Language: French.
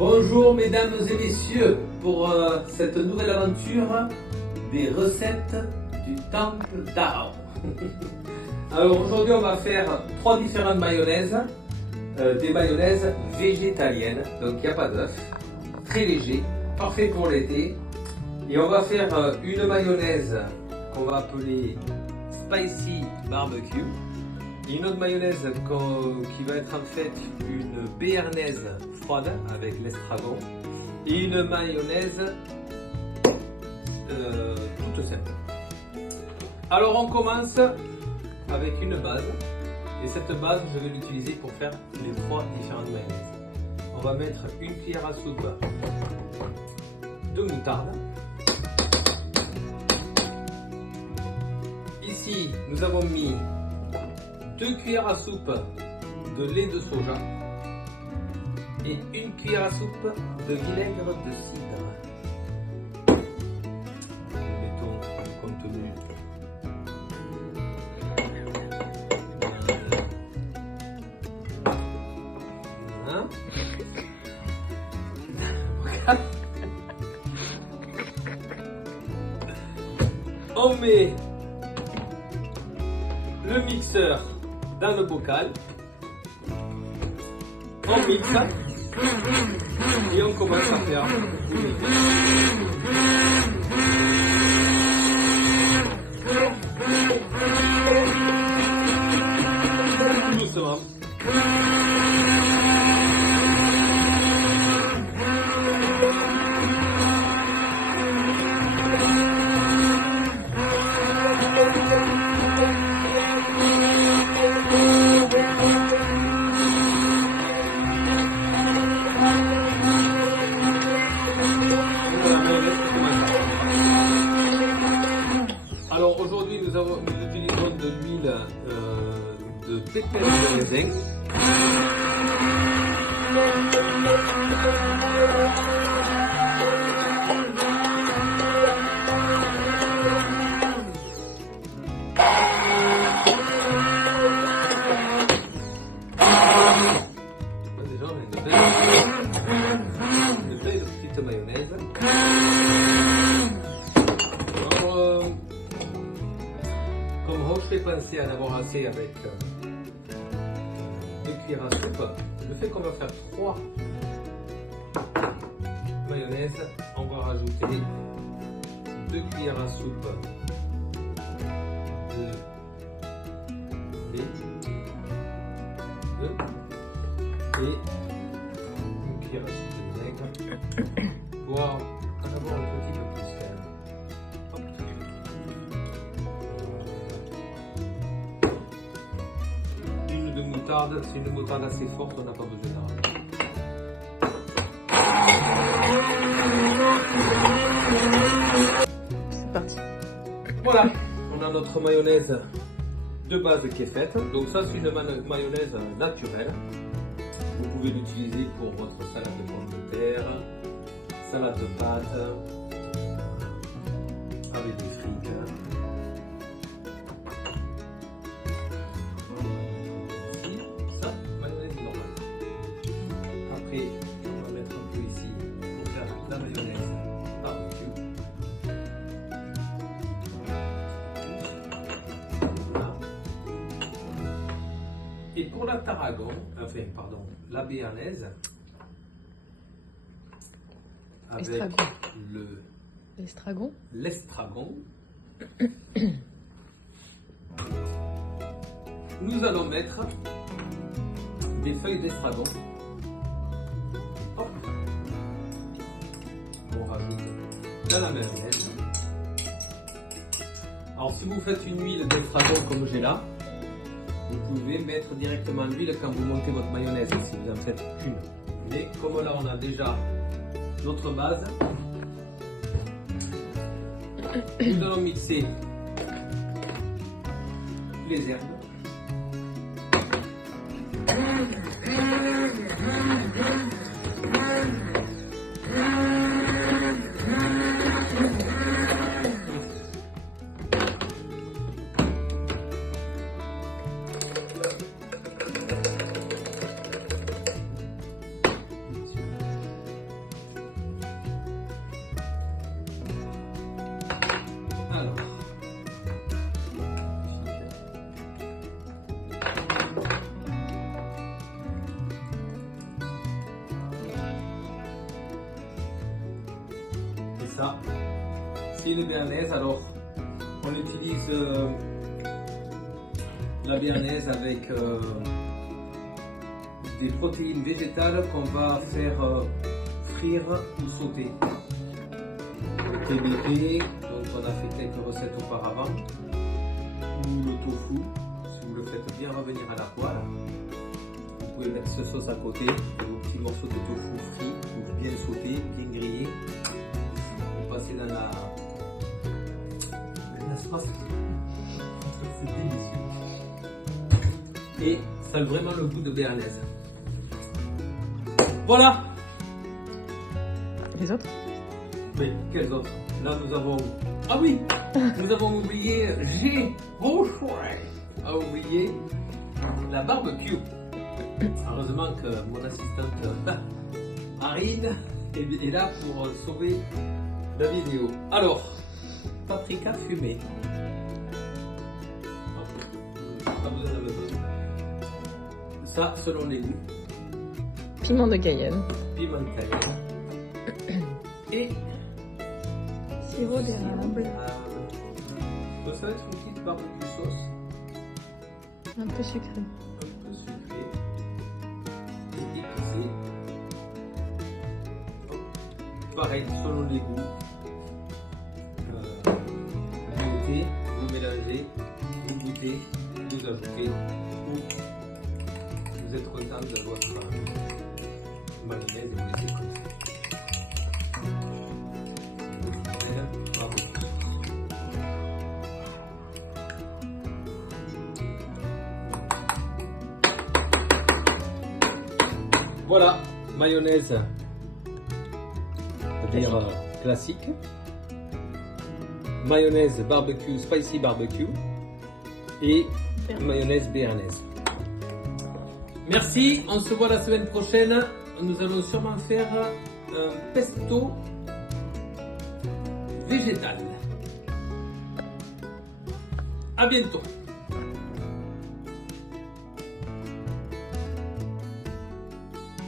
Bonjour mesdames et messieurs pour cette nouvelle aventure des recettes du temple d'Aaron. Alors aujourd'hui on va faire 3 différentes mayonnaises, des mayonnaises végétaliennes, donc il n'y a pas d'œuf, très léger, parfait pour l'été. Et on va faire une mayonnaise qu'on va appeler Spicy Barbecue. Et une autre mayonnaise qui va être en fait une béarnaise froide avec l'estragon. Et une mayonnaise toute simple. Alors on commence avec une base. Et cette base, je vais l'utiliser pour faire les 3 différentes mayonnaises. On va mettre une cuillère à soupe de moutarde. Ici, nous avons mis 2 cuillères à soupe de lait de soja et 1 cuillère à soupe de vinaigre de cidre. Nous mettons le contenu. Voilà. On met le mixeur dans le bocal, on mixe et on commence à faire doucement. Alors aujourd'hui nous utilisons de l'huile de pépins de raisin. Déjà on a une belle de petite mayonnaise. Comme je fais penser à en avoir assez avec 2 cuillères à soupe, le fait qu'on va faire 3 mayonnaises, on va rajouter 2 cuillères à soupe de lait et 1 cuillère à soupe de vinaigre pour en avoir un petit peu plus quand même. De moutarde, c'est une moutarde assez forte, on n'a pas besoin d'en rajouter. C'est parti. Voilà, on a notre mayonnaise de base qui est faite. Donc ça c'est une mayonnaise naturelle. Vous pouvez l'utiliser pour votre salade de pommes de terre, salade de pâtes, avec des frites. Après, on va mettre un peu ici pour faire la mayonnaise barbecue. Voilà. Et pour la tarragon, la béarnaise, avec l'estragon, nous allons mettre des feuilles d'estragon. On rajoute dans la mayonnaise. Alors si vous faites une huile d'estragon comme j'ai là, vous pouvez mettre directement l'huile quand vous montez votre mayonnaise si vous en faites qu'une. Mais comme là on a déjà notre base, nous allons mixer les herbes. ça. C'est une béarnaise. Alors, on utilise la béarnaise avec des protéines végétales qu'on va faire frire ou sauter. Le TBP, donc on a fait quelques recettes auparavant, ou le tofu, si vous le faites bien revenir à la poêle. Vous pouvez mettre ce sauce à côté, vos petits morceaux de tofu frits, ou bien sautés, bien grillés. Vous passez dans la sauce. C'est délicieux. Et ça a vraiment le goût de béarnaise. Voilà. Les autres? Mais quels autres? Là nous avons... Ah oui, nous avons oublié, j'ai oublié la barbecue. Heureusement que mon assistante Arine est là pour sauver la vidéo. Alors, paprika fumé. Pas besoin de me donner. Ça, selon les goûts. Piment de Cayenne. Piment de Cayenne. Et Sirop d'érable. Ça, c'est une petite barbecue sauce. Un peu sucré. Un peu sucré. Et épicé. Pareil, selon les goûts. Vous mettez, vous mélangez, vous goûtez, vous ajoutez, ou vous êtes content de votre mayonnaise et vous laissez comme ça. Bravo. Voilà, mayonnaise, on va dire classique. Mayonnaise barbecue, spicy barbecue. Et mayonnaise béarnaise. Merci, on se voit la semaine prochaine. Nous allons sûrement faire un pesto végétal. À bientôt.